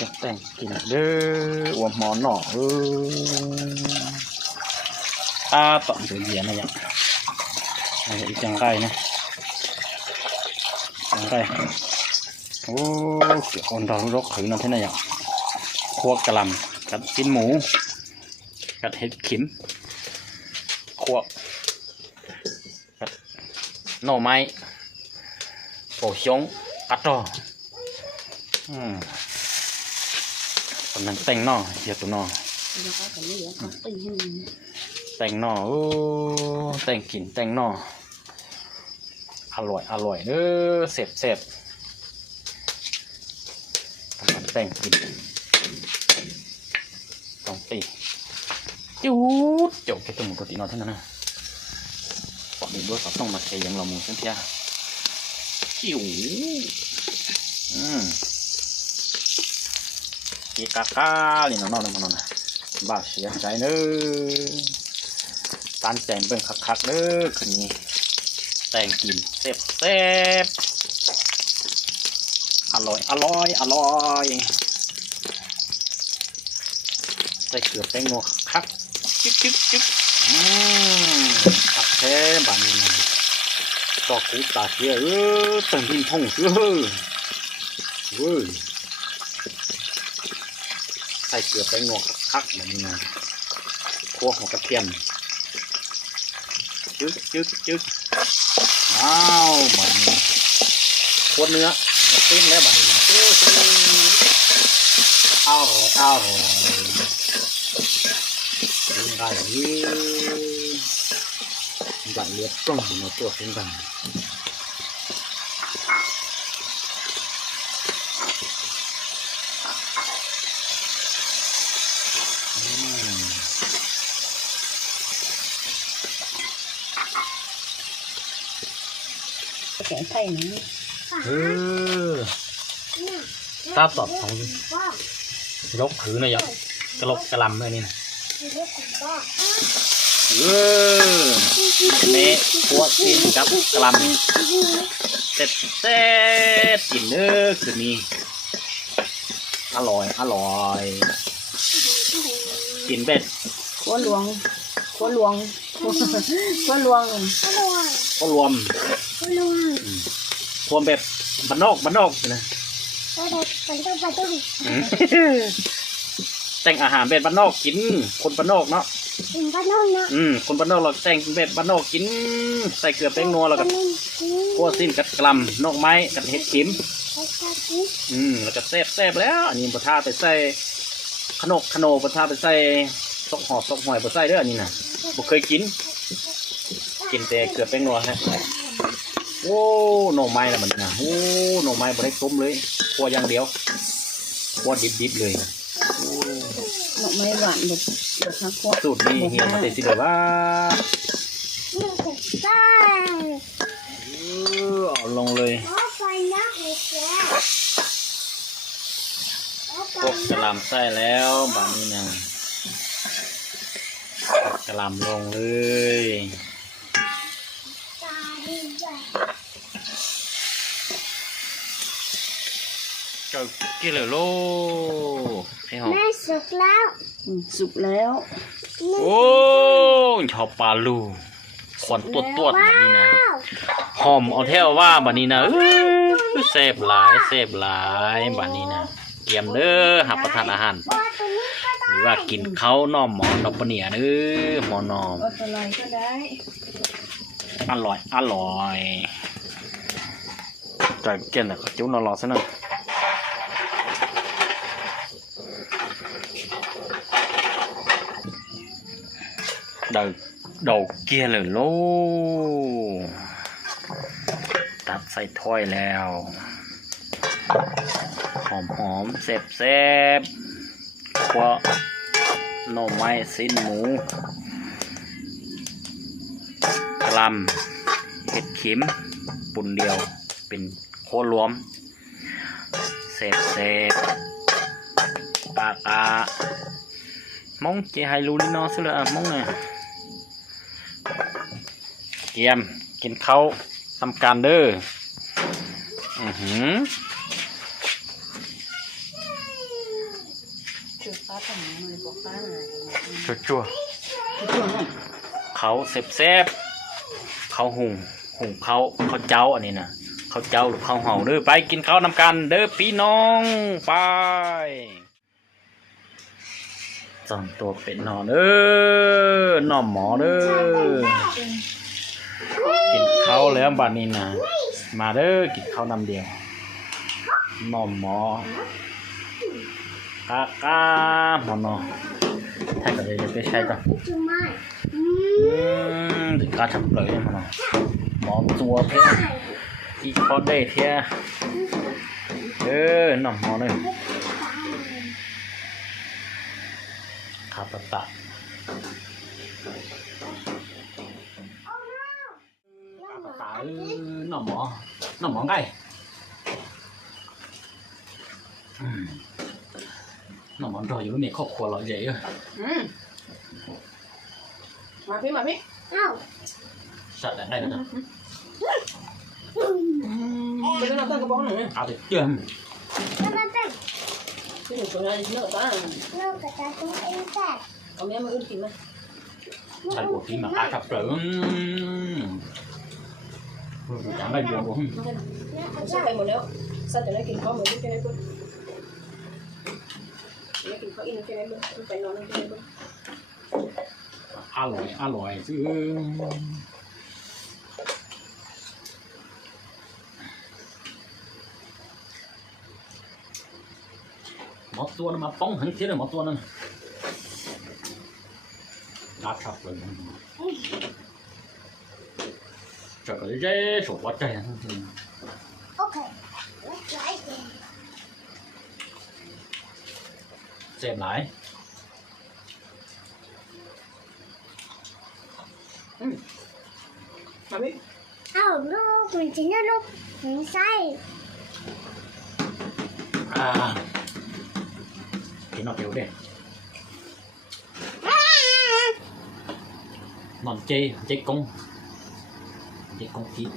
จะแต่งกินเด้ออวมหมอนหน่อเออตาต่อเดือดเย็นะยังอีกจังไรนะจังไรโอ้เกี่ยวคนเรารกถึงนั่นเท่านั้นยังคั่วกะหล่ำกับชิ้นหมู กับเห็ดขิมคั่วกับหน่อไม้โป่ชงกัดต่ออืม กำลังแต่งหน่อเดี๋ยวตัวหน่อแล้วก็จะไม่เหลือของตึงให้มันแต่งหน่อโอ้แต่งกินแต่งหน่ออร่อยอร่อยเด้อเสร็จเสร็จกำลังแต่งกินต้องตีจูดเจ้าแกตัวหมูตัวตีนอนเท่านั้นนะปอดดีด้วยเขาต้องมาเคยังเราหมูเส้นเทียจิ๋วอืม กีกากาลีน้องๆน้องๆนะบ้าเสียใจเด้อตันแจงเบิ่งคักๆเด้อ ใส่เกลือไปงวกคักแบบนี้นะคั่วหัวกระเทียมจึ๊กจึ๊กจึ๊กอ้าวมันคั่วเนื้อมาติ้นแล้วแบบนี้นะอ้าวอ้าวเป็นไรนี่บันเลือดกล้องมาตัวเป็นบัน งไข่นี้เออตาตอบของยกถือหน่อยยังกระลบกระลำเลยนี่นะเออเมะพวกกินกับกระลำเสร็จเสร็จกินเด้อคืนนี้อร่อยอร่อยกินเป็ดขั้วหลวงขั้วหลวงขั้วหลวงก็รวม รวมแบบบ้านนอกบ้านนอกนะอืมแต่งอาหารแบบบ้านนอกกินคนบ้านนอกเนาะอืมคนบ้านนอกเราแต่งแบบบ้านนอกกิน ใส่เกลือแป้งนัวแล้วก็คั่วสิ้นกับกลำนอกไม้กับเห็ดขิมอืมแล้วก็แซ่บแซ่บแล้ว อันนี้ปะทาไปใส่ขนกขนมปะทาไปใส่ซอกหอบซอกหอยปะใส่เด้ออันนี้นะบ่เคยกิน กินแต่เกลือแป้งนัวฮะ โอ้หน่อไม้ละมันนะโอ้หน่อไม้บ่ได้ต้มเลยคั่วอย่างเดียวคั่วดิบๆเลยโอ้ดอกไม้หวานแบบเดือดทั้งขั้วสูตรนี้เฮียมาเตสิเดอว่าเออเอาลงเลยพวกกระหลำใส่แล้วบานนี้นะกระหลำลงเลยเจ้า กินเลยโลให้หอมแม่สุกแล้วอืมสุกแล้ว โอ้ยชอบปลาลูควันตัวตัวๆแบบนี้นะว้าวหอมเอาเท่าว่าบัดนี้นะเอ้ยเซฟหลายเซฟหลายบัดนี้นะเกียมเด้อหับประทานอาหาร ตัวตัวนี้ก็หรือว่ากินเขาวน้อมหมอนดอกปะเนียเด้อหมอนอม เอาอะไรก็ได้อร่อย อร่อยแต่เกินแต่ก็จิ้วนอนรอซะหน่อย เดาดาเกียร์เลยโลตัดใส่ถ้วยแล้ว หอมหอมเสบเสบคั่วหน่อไม้สิ้นหมูกะหลำเห็ดขิม ปุ่นเดียว เป็นโครวมเสบเสบปากอามองเจไฮรูลินอสเลยอะมองน่ะเกียมกินเขาวทำการเด้ออือหือคือฟ้าผ่าเลยบอกฟ้าหายจั่วจั่วช่วงนั้นๆเขาเซฟเซฟๆเขาหุงหุงเขาเขาเจ้าอันนี้นะเขาเจ้าหรือเขาเห่าเด้อไปกินข้าวนำกันเด้อพี่น้องไปสองตัวเป็นนอนเด้อหน่อมหมอเด้อ กินข้าวแล้วบัดนี้นะมาเด้อกินข้าวนำเดียวหน่อมหมอกากาหมอนอถ้าเกิดจะไปใช้ก็อืมถึงการทำเลยหมันเนาะหมอตัวเพี้ยที่คอได้เพี้ยเออหน่อมหมอเลยคาปะตะ เออหน่อหมอหน่อหมอไก่หน่อหมอนรออยู่นี่ครอบครัวเราใหญ่เอออืมาพี่มาพี่อ้าวสัตว์ได้แล้วะเดี๋ยวเราตั้งกระป๋องหนึ่งเอาสิเจือมตั้งตั้งตั้งที่หนูตัวนั้นเลิกตั้เลิกกับตาตัวเองแซ่เอาแม่มาอึ้งกินไหมฉันปวดที่มากับเปลือก cảm thấy buồn buồn sắp về một nữa sao tụi nó kìm có mười phút cho nó quên tụi nó kìm có in cho nó quên không phải nó nó cho nó quên อร่อยอร่อยซื้อหมอตัวนั้นมาป้องหันเทียนหมอตัวนั้นรักครับเลย 这个人是我这样的。OK，我来一点。再来。嗯，妈咪。好，那我今天都没晒。啊，给那丢点。làm chi chế công เด็กของกิน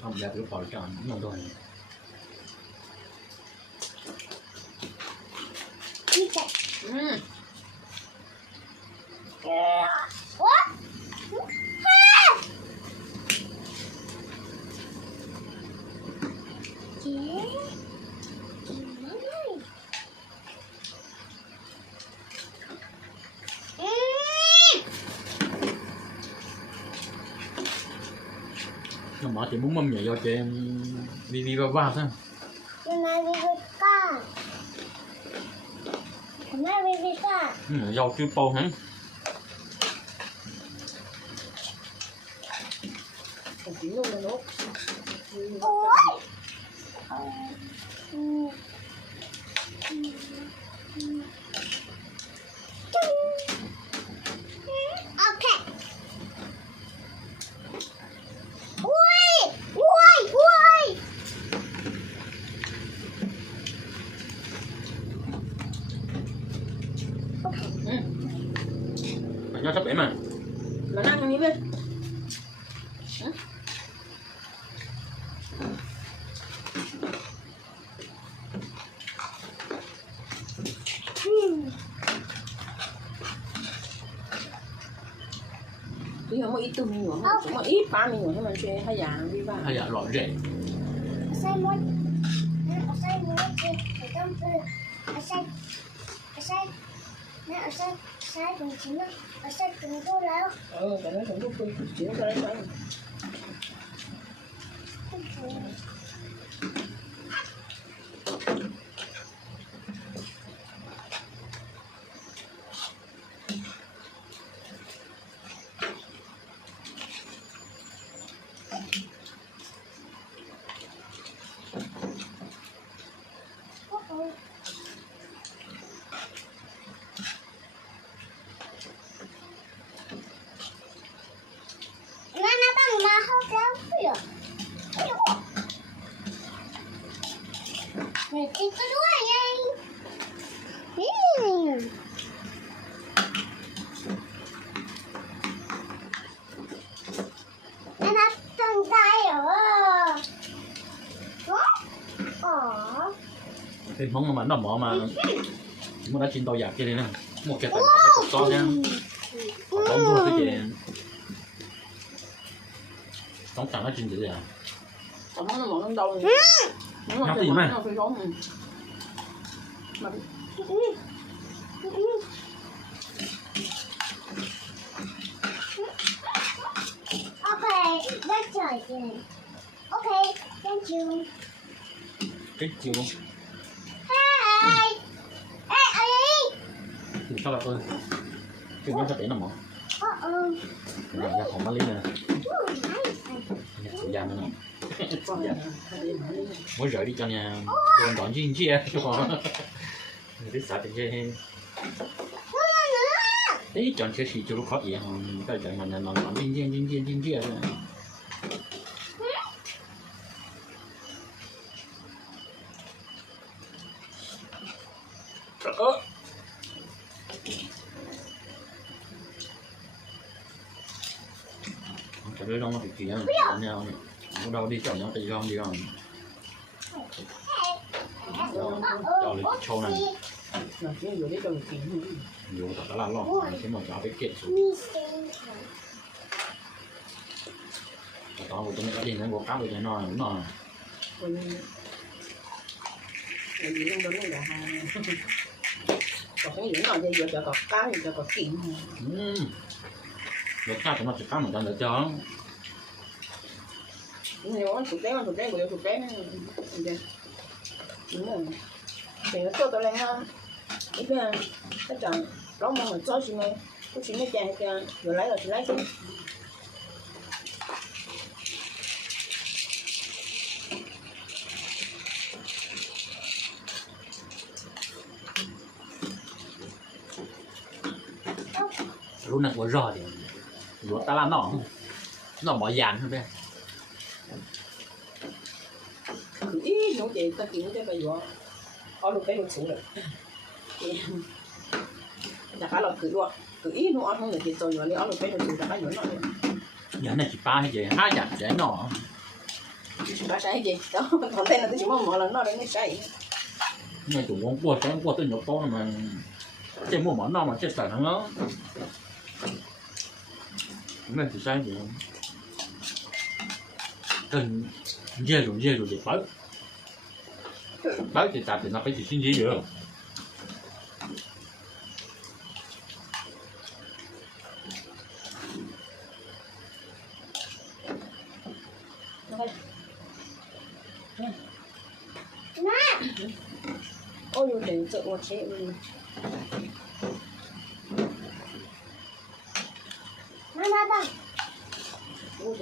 ทำแบบรู้เปล่าจานน้องดอย thì muốn mâm vậy cho chị em đi đi vào vào thôi Hôm nay đi với con. Hôm nó sắp bể mà. Nó đang như vậy thì không có ít tôm nhiều không có ít ba mình nhiều nhưng mà chơi hai dạng đi vào hai dạng lọ rẻ. Xem món Saya tunggu cina, saya tunggu lah. Oh, karena tunggu pun cina kalau saya. Cái món mà nó bỏ mà. Mà đã chín tàu giặc kia này nè. Một cái tàu to nha. Có mua cái gì tổng sản nó chín gì à? Còn món nó nó đâu nó Nhắc gì mà? Okay, that's all then. Okay, thank you. cái chiều sao là tôi cái nó có thể nằm mỏ Uh-oh. này ra phòng lý nè. Chủ giam nữa nè. Mới rời đi cho nhà đồn đón gì chia cho họ biết sao thì chơi đấy chọn cái gì cho lúc khó vậy không cái chuyện mình nó nó điên điên điên điên điên điên ơ cái đứa đông nó bị kỳ nhau nhau nó đâu đi chọn nhau tự do đi không Uh-oh. lịch show này. Vừa biết dù thật là lo cái mà cho cái kiện xuống home. tao của tôi nó đi nó có cá với nó nó còn là gì trong đó nó là hai còn cái gì nó giờ giờ cho có cá thì cho 要看什么是看不见的江。哎，我住这个，住这个，嗯，对？嗯，这个做得来哈，一边他讲老忙很着急呢，不停的点一点，又来了又来了。我热点。Được nó được nó mà lúc ta làm nó nó bỏ dàn thôi bé. Cứ ít nó chị ta kiểu cái bây giờ ở lúc cái lúc xuống rồi chả phải là cứ luôn cứ ít nó ăn không được thì rồi rồi ở lúc cái lúc xuống chả phải nữa nó giờ này chỉ ba hay gì? Hai để nó chỉ phải sai gì? Đó còn tên là tôi chỉ mong một lần nó đến cái sai nghe chủ con qua cái qua tôi nhổ to mà. Trên mua món nó mà chết sẵn nó thì sai gì không dê rồi dê rồi thì bớt. Bớt thì tạp thì nó phải chịu xin gì được ôi yo để tự một chế mình Mama, Mama. ôi để chỉ tự một mình Mom. Hey,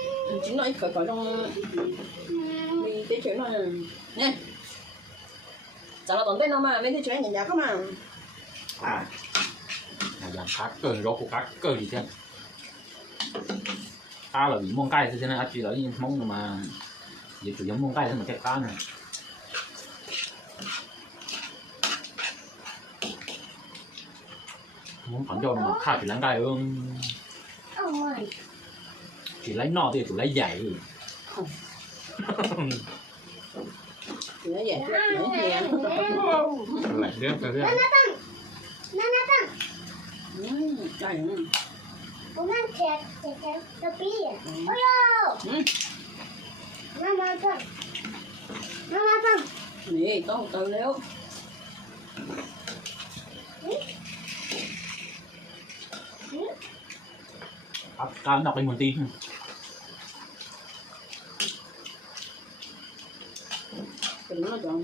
oh. Chúng chỉ nói khỏi khỏi trong mình cái chuyện này nè. Chả là tổn tên đâu mà mấy cái chuyện nhà nhà không mà. À. Dạng khác cơ rốt của khác cơ gì thế ta là bị mông cay thế nên anh chỉ là những mông mà giờ chủ yếu mông cay thế mà cái cá này. Muốn phản cho mà khác chỉ lấy cay hơn thì lấy no thì tụi lấy dậy Nữa vậy, nữa vậy. lại tiếp rồi đấy Ừ, trời ơi. Nè, có một tờ liễu. Ăn nó đi một tí cái nó chọn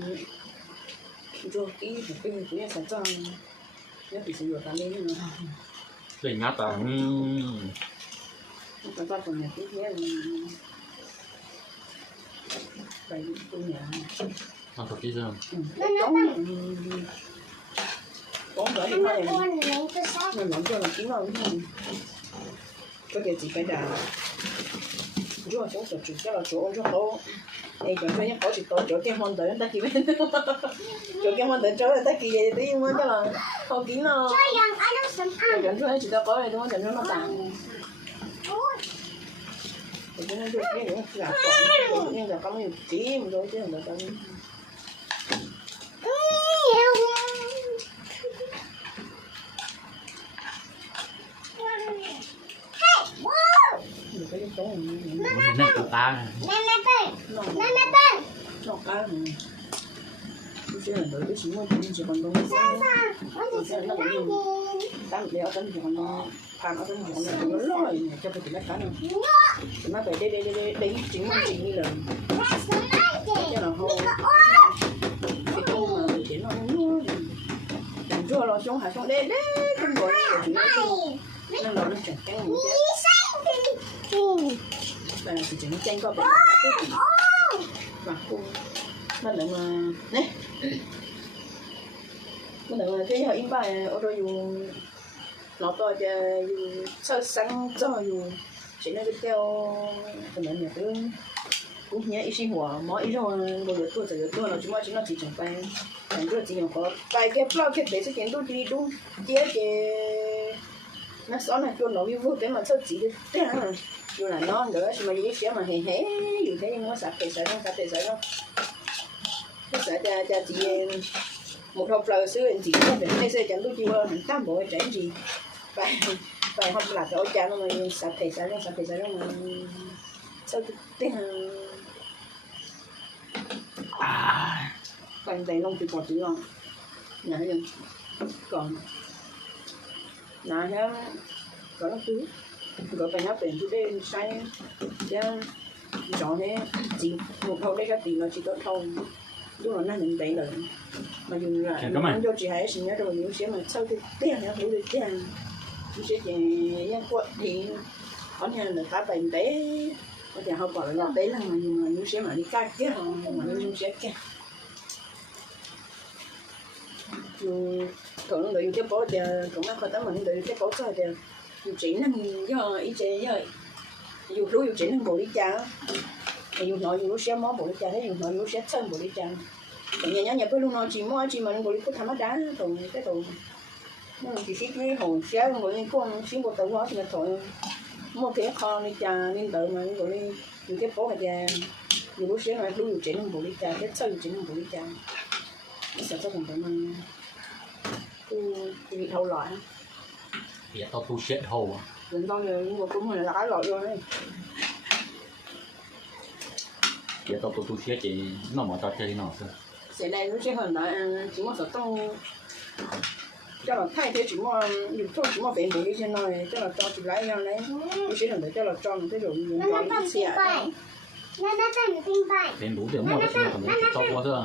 cho cái cái cái cái sản xuất nó bị sử dụng cả lên nữa. Để ngắt à? Sản xuất còn nhà cái cái là phải tu nhà nó thật chứ sao Con thì con lấy cho sát mình làm cho là đâu không có cái gì phải đà rồi chỗ chỗ chỗ cho là chỗ chỗ tổ đây chỗ chỗ nhắc có chỉ tổ chỗ cái món tới ta kì bên chỗ cái món tới chỗ là ta kì vậy tí mà cho là không kiếm nó Cho rằng ai nó sắm ăn chỗ chỗ chỉ ta có này đúng không chỗ nó tặng Ôi, chỗ nó chỗ cái nữa là còn nhưng là có nhiều tí mà thôi chứ không phải ừ, nhiều Hey, wow được cái chỗ này Muốn này của ta Nè nè tên nó Nè nè tên nó cá mà tôi sẽ là đợi cái gì mà chỉ chỉ còn đông Sao sao Ôi, chị nó sẽ cũng đi tám đeo tấm chỉ còn nó tham ở tấm chỉ còn nó nó lôi cho tôi chỉ bắt cá nữa Nhớ thì nó phải đây đây đây đây đấy chính là chính như là cho nó hô cái con mà để nó nó chẳng cho nó xuống hạ xuống đây đấy không gọi là nó nó nó chẳng một cái xanh và chỉ nó căng qua Ô và cô. Nó lại mà nè. Nó lại mà cái hồi in bài ở đây dùng nó to cho dùng sơ sáng cho dùng chỉ nó theo cái này nhà tôi cũng nhớ ít sinh hoạt mỗi ít rồi một lượt tôi từ tôi nó chúng nó chỉ nó chỉ chẳng bay chẳng được chỉ có bài cái flow cái để sẽ kiến tôi đi đúng chia cái nó xóa này cho nó vui để mà sao chỉ được thế à dù là nó nữa mà những cái mà hề hề, dù thế nhưng nó sạch thì sạch nó sạch thì sạch nó thế sạch cha cha chị ờ, một hộp lờ xưa anh chị có thể hay sẽ chẳng có chi hơn tám bộ trẻ gì. Phải phải không là chỗ cha nó mà sạch thì sạch nó sạch thì sạch nó mà. Sao tiếng hả à còn tay nông thì còn chữ không nhà hay còn nhà hay có nó cứ có phải nhắc đến chủ đề sai chứ rõ thế. Chỉ một thầu đây cái tiền là chỉ có thầu đúng là nó nhận đấy rồi mà dùng là ơn. cho chị hãy xin nhớ rồi những sẽ mà sau cái tiền nó hiểu được tiền. Những sẽ chỉ nhân quật thì có nhà là ta bệnh tế có nhà họ bảo là tế là mà dùng là những sẽ mà đi cắt chứ mà những sẽ dù thường người cái bố thì cũng nó có tấm mình người cái bố cho thì dù chỉ năng giờ ý chế giờ. Dù lúc dù chỉ năng bộ đi cha dù nói dù sẽ mó bộ đi cha thế, dù nói dù sẽ chân bộ đi cha. Thì nhà nhà nhà với lúc nói chỉ mó chỉ mà bộ đi có tham đá rồi cái rồi nó chỉ xích cái hồ sẽ ngồi lên con xí bộ tàu hóa thì là thôi mua cái kho đi cha nên tự mà ngồi đi dù cái phố này thì dù lúc sẽ nói, lúc dù chỉ năng bộ đi cha cái chân dù chỉ năng bộ đi cha. Sợ sẽ cho thằng mà bị thâu loại Giờ tao tu shit hole mình con rồi nhưng mà cũng là lãi loại rồi đấy giờ tao tu tu shit thì nó mà tao chơi nó sao sẽ đây nó sẽ hơn là chỉ một số trong cho là thay thế chỉ một dùng thôi chỉ một vẻ bổ đi trên này cho là cho chỉ lấy nhau đấy. Nó sẽ hơn để cho là cho một cái dùng Nó nó tinh xẻ bài Nó nó bài Đến đủ điểm mà tao còn thấy tao qua thôi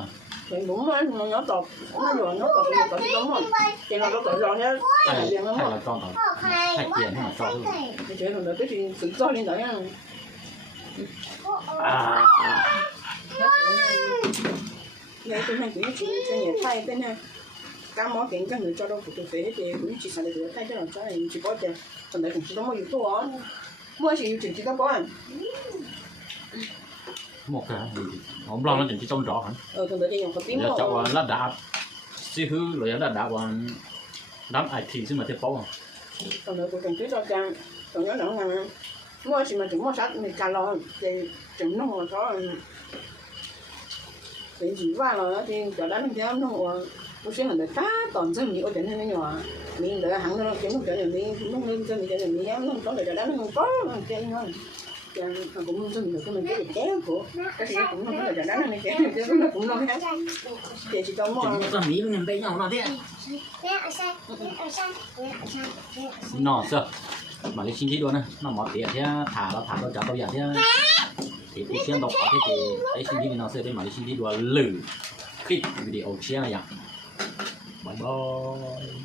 thì đúng rồi nó nhớ tọt nó rồi nó tọt nó tọt đúng rồi thì nó tọt rồi nhá hay là liền lắm hay là cho Hay tiền mà cho Xanh luôn. kể thì chuyện là cái gì sự cho lên đấy à. Vậy tôi hay cũng chỉ cho nhà thay tên ha cá mó tiền cho người cho đâu của tôi phế thì cũng chỉ xài được thay cho làm sao này chỉ có tiền. Còn đấy cũng chỉ có mua yếu tố. Mua chỉ yếu chỉ có có anh một cái không lo nó chỉ trong rõ hả? Ờ còn đấy thì có tím giờ mỏ cháu là đạp xí hư rồi là đạp còn đám ai thì chứ mà bóng à còn đấy cũng cần chứ cho trang. Còn nhớ nữa là mua chỉ mà chỉ mua sách mình cà lò thì chừng nó mà có thì chỉ va rồi thì cho đánh theo nó mà nó sẽ là cá toàn dân nhiều chuyện hay nhỏ mình đợi hẳn nó chuyện nó chuyện là mình nó lên cho mình chuyện là mình nó không có để cho đánh nó không có chuyện thôi cũng dân được cái mình cái kéo của cái gì cũng không có để đánh nó kéo chứ nó cũng lo hết thì chỉ có mua chúng ta mỹ mình bên nhau nó thế nó sao mà cái sinh khí luôn á nó mỏ tiền thế thả nó thả nó trả tao giả thế thì cũng xem đọc cái thì cái sinh khí nó sẽ bên mà cái sinh khí đùa lử cái video chia này à bye bye